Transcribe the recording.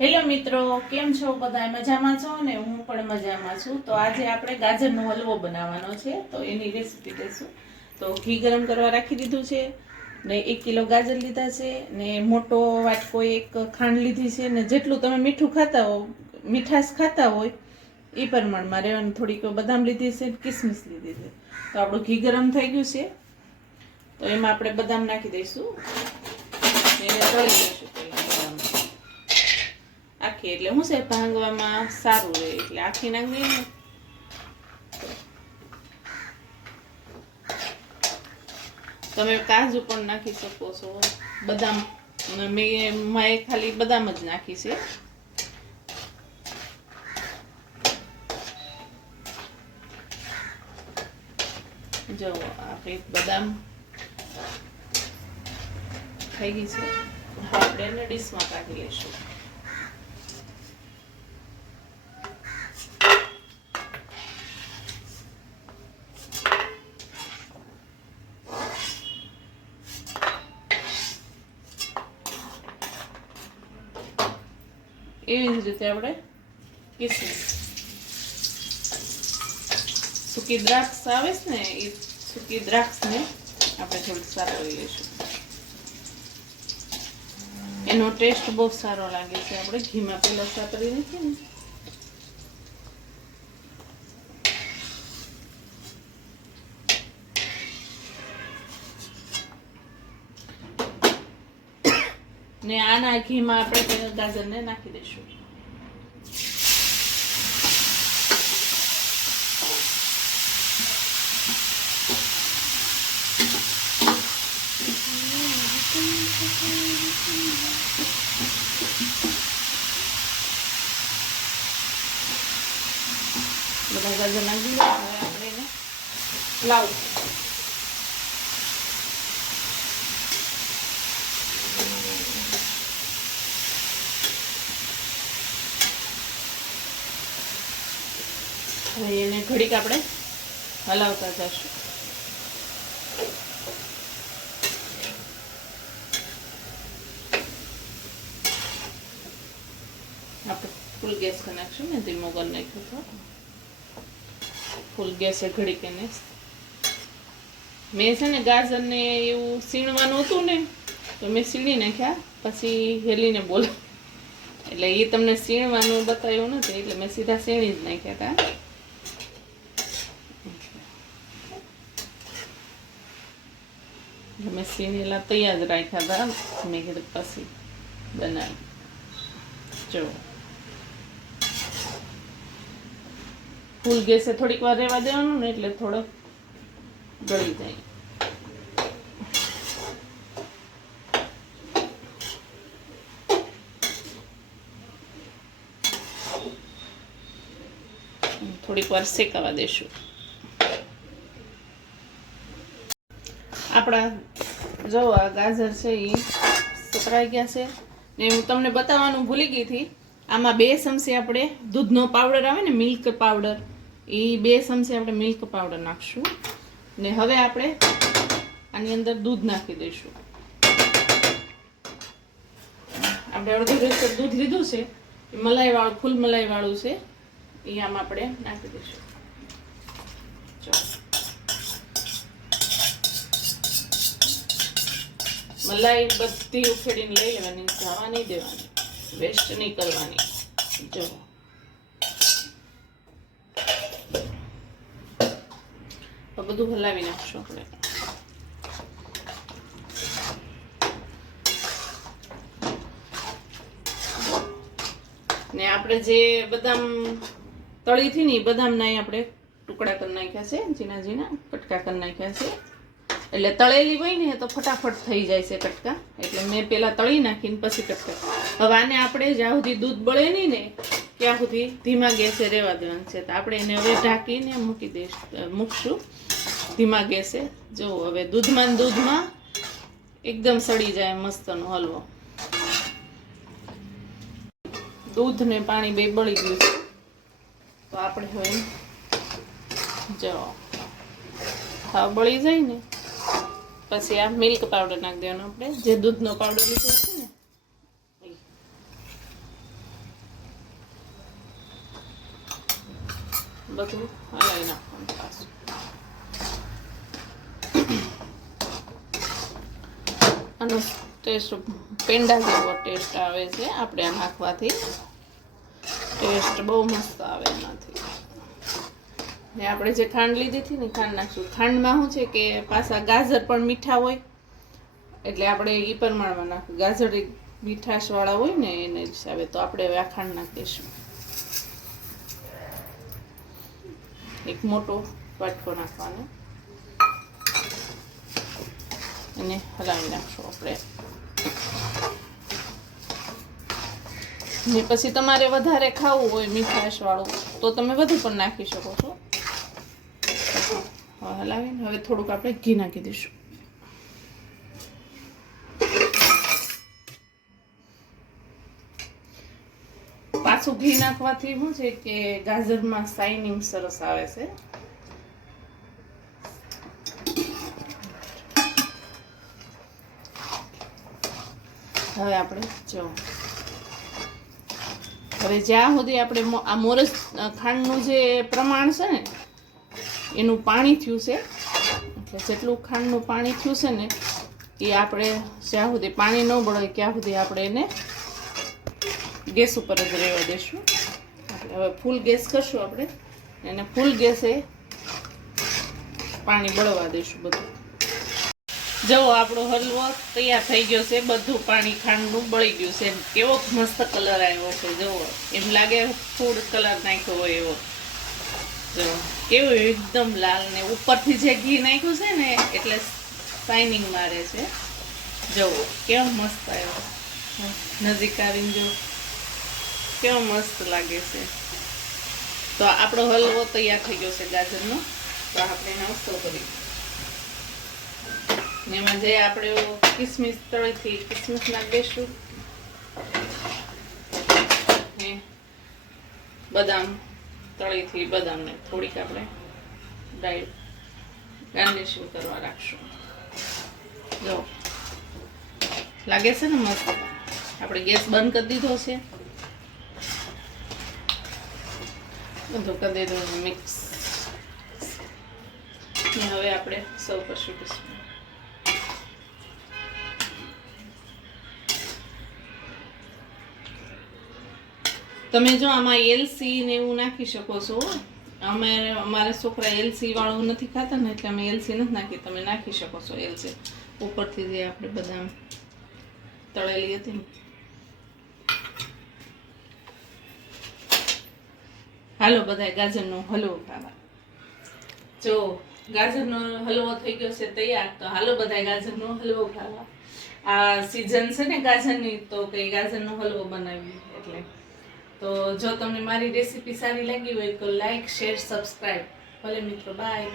Hello મિત્રો, કેમ છો? બધા મજામાં છો ને? હું પણ મજામાં છું. તો આજે આપણે ગાજરનો હલવો બનાવવાનો છે, તો એની રેસીપી દેશું. તો ઘી ગરમ કરવા રાખી દીધું છે ને 1 કિલો ગાજર લીધા છે ને મોટો વાટકો એક ખાંડ લીધી છે ને જેટલું તમે મીઠાશ ખાતા હોય એ પ્રમાણમાં રહેવાનું. થોડીક બદામ લીધી છે, કિસમિસ લીધી છે. તો આપણું ઘી ગરમ થઈ ગયું છે, તો એમાં આપણે બદામ નાખી દઈશું ને એને તળી દઈશું. આખી એટલે શું છે, ભાંગવામાં સારું રહે એટલે આખી નાખી ને. તમે કાજુ પણ નાખી શકો છો. બદામ મેં ખાલી બદામ જ નાખી છે. જો આપણે બદામ થઈ ગઈ છે, આપણે એને ડીશમાં કાઢી લઈશું. એવી જ રીતે આપણે કિસમિસ, સૂકી દ્રાક્ષ આવે છે ને, એ સૂકી દ્રાક્ષને આપણે થોડીક સાતળી લઈશું. એનો ટેસ્ટ બહુ સારો લાગે છે. આપણે ઘીમાં પહેલા સાતળી નાખીએ ને. ને આના ઘીમાં આપણે ગાજરને નાખી દઈશું. બધા ગાજર નાખી દઈએ. હવે આપણે એને લાવશું. હવે એને ઘડીક આપણે હલાવતા જશું. આપણે ફૂલ ગેસ કરી નાખશું ને, ધીમો કરી નાખ્યો તો ફૂલ ગેસે ઘડીક એને. મેં છે ને ગાજરને એવું સીણવાનું હતું ને, તો મેં સીણી નાખ્યા. પછી હેલીને બોલ એટલે એ તમને સીણવાનું બતાવ્યું નથી, એટલે મેં સીધા સીણી જ નાખ્યા હતા. મેં સીણેલા તૈયાર જ રાખ્યા હતા. મેં કીધું પછી બનાવી. જો ફૂલ ગેસે થોડીક વાર રહેવા દેવાનું ને, એટલે થોડો ગળી જાય. થોડીક વાર શેકાવા દેશું. આપણા જો આ ગાજર છે એ સતરાઈ ગયા છે ને. હું તમને બતાવવાનું ભૂલી ગઈ હતી. આમાં 2 ચમચી આપણે દૂધનો પાવડર આવે ને, મિલ્ક પાવડર, એ 2 ચમચી આપણે મિલ્ક પાવડર નાખશું. ને હવે આપણે આની અંદર દૂધ નાખી દઈશું. આપણે અડધું લીટર દૂધ લીધું છે, મલાઈ વાળું, ફૂલ મલાઈ વાળું છે, એ આમાં આપણે નાખી દઈશું. મલાઈ બધી ઉખેડીને લઈ લેવાની, જવા નહીં દેવાની, વેસ્ટ નહીં કરવાની. જો બધું હલાવી નાખશું આપણે. ને આપણે જે બદામ તળી થી ને, બદામના આપણે ટુકડા કરી નાખ્યા છે, ઝીણા ઝીણા કટકા કરી નાખ્યા છે. એટલે તળેલી હોય ને તો ફટાફટ થઈ જાય છે કટકા, એટલે મેં પેલા તળી નાખીને પછી કટકા. હવે આને આપણે જ્યાં સુધી દૂધ બળે નહીં ને ત્યાં સુધી ધીમા ગેસે રહેવા દેવાનું છે. તો આપણે એને હવે ઢાંકીને મૂકશું ધીમા ગેસે. જો હવે દૂધમાં એકદમ સડી જાય મસ્તનો હલવો. દૂધ ને પાણી બે બળી ગયું છે, તો આપણે હવે જો હા બળી જાય ને પછી આ મિલ્ક પાવડર નાખી દેવાનો. આપણે જે દૂધનો પાવડર લીધો છે ને, બધું હલાવી નાખવાનું પાછું. આનો ટેસ્ટ પેંડા જેવો ટેસ્ટ આવે છે આપણે આ નાખવાથી. ટેસ્ટ બહુ મસ્ત આવે એનાથી. ને આપણે જે ખાંડ લીધી હતી ને ખાંડ નાખશું. ખાંડમાં શું છે કે પાછા ગાજર પણ મીઠા હોય એટલે આપણે એ પ્રમાણમાં નાખવું. ગાજર એક મીઠાશવાળા હોય ને એના હિસાબે. તો આપણે હવે આ ખાંડ નાખી દઈશું. એક મોટો વાટકો નાખવાનો અને હલાવી નાખશું આપણે. ને પછી તમારે વધારે ખાવું હોય મીઠાશ વાળું તો તમે વધુ પણ નાખી શકો છો. હલાવીને હવે થોડુંક આપણે ઘી નાખી દઈશું. પાછું ઘી નાખવાથી શું છે કે ગાજરમાં શાઇનિંગ સરસ આવે છે. હવે આપણે જો હવે જ્યાં સુધી આપણે આ મોરસ ખાંડનું જે પ્રમાણ છે ને એનું પાણી થયું છે એટલે જેટલું ખાંડનું પાણી થયું છે ને એ આપણે જ્યાં સુધી પાણી ન બળે ત્યાં સુધી આપણે એને ગેસ ઉપર જ રહેવા દઈશું. એટલે હવે ફૂલ ગેસ કરશું આપણે એને ફૂલ ગેસે પાણી બળવા દઈશું બધું. જો આપણો હલવો તૈયાર થઈ ગયો છે. બધું પાણી ખાંડનું બળી ગયું છે. કેવો મસ્ત કલર આવ્યો છે. જુઓ એમ લાગે ફૂડ કલર નાખ્યો હોય એવો. જો કેવું એકદમ લાલ ને ઉપરથી જે ઘી નાખ્યું છે ને એટલે શાઇનિંગ મારે છે. જુઓ કેવો મસ્ત આવ્યો. નજીક આવીને જો કેવો મસ્ત લાગે છે. તો આપણો હલવો તૈયાર થઈ ગયો છે ગાજરનો. તો આપણે એને સર્વ કરીએ. ને એમાં જે આપણે કિસમિસ તળીથી કિસમિસ નાખી દઈશું ને બદામ તળીથી બદામને થોડીક આપણે ડ્રાય ગાર્નિશિંગ કરવા રાખશું. જો લાગે છે ને મસ્ત. આપણે ગેસ બંધ કરી દીધો છે. બધું કરી દીધું મિક્સ. ને હવે આપણે સર્વ કરશું. તમે જો આમાં એલસી ને એવું નાખી શકો છો. અમારા છોકરા એલસી વાળું નથી ખાતા ને એટલે અમે એલસી નથી નાખી. તમે નાખી શકો છો એલસી ઉપરથી જે આપણે બદામ તળેલી હતી ને. હાલો બધા ગાજરનો હલવો ખાવા. જો ગાજરનો હલવો થઈ ગયો છે તૈયાર. તો હાલો બધા ગાજરનો હલવો ખાવા. આ સીઝન છે ને ગાજરની તો કઈ ગાજરનો હલવો બનાવી એટલે. તો જો તમને મારી રેસીપી સારી લાગી હોય તો લાઈક શેર સબસ્ક્રાઈબ. ભલે મિત્રો બાય.